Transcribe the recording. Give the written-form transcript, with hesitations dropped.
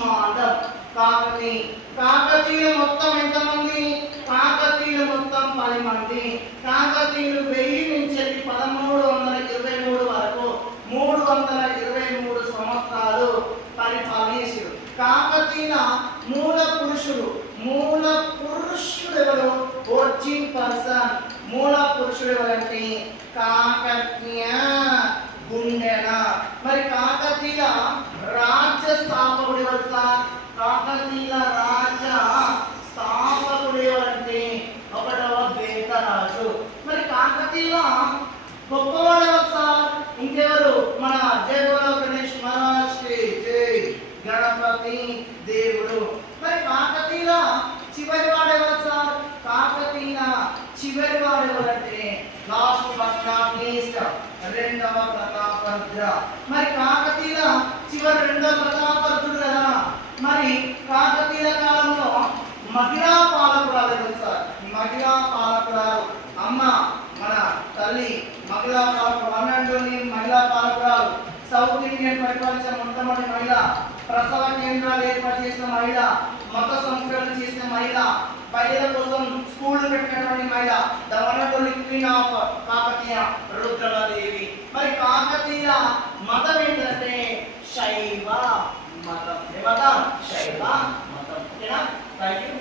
కుష్మాండం కాకతీయులు మొత్తం ఎంతమంది? కాకతీయులు మొత్తం 10 మంది. కాకతీయులు 1000 నుంచి 1323 వరకు 323 సంవత్సరాలు పరిపాలించారు. కాకతీయుల మూల పురుషుడు ఎవరు? Origin person. మూల పురుషుడు ఎవరంటే కాకతీయ గుండెన. మరి కాకతీయ రాజ్య స్థాపకుడు ఎవరు సార్? కాకతీయ రాజ్య స్థాపకుడు ఎవరంటే 1వ బేతరాజు. మరి కాకతీయ గొప్పవాడు ఎవరు సార్? ఇంకెవరు? మన జై బోలో గణేష్ మహారాజ్ కి జై, గణపతి దేవుడు. మరి కాకతీయ చివరి వాడు ఎవరు సార్? కాకతీయ చివరి వాడు ఎవరంటే లాస్ట్ బట్ నాట్ లీస్ట్ 2వ ప్రతాపరుద్ర. మరి కాకతీయ చివరి 2వ ప్రతాపరుద్రుడు కదా. మరి కాకతీయ కాలంలో మహిళా పాలకురాలు ఎవరు సార్? మహిళా పాలకురాలు అమ్మ మన తల్లి మహిళా పాలకురాలు. అన్నంటోని మహిళా పాలకురాలు. సౌత్ ఇండియన్ పరిపాలించిన మొట్టమొదటి మహిళ. ప్రసవ కేంద్రాలు ఏర్పాటు చేసిన మహిళ. మత సంస్కరణ చేసిన మహిళ. మహిళల కోసం స్కూళ్ళు పెట్టినటువంటి మహిళ. The one and only queen of Kakatiya Rudramadevi. మరి కాకతీయ మతం ఏంటంటే శైవ మతం. ఏ మతం? శైవ మతం. ఓకేనా? Thank you.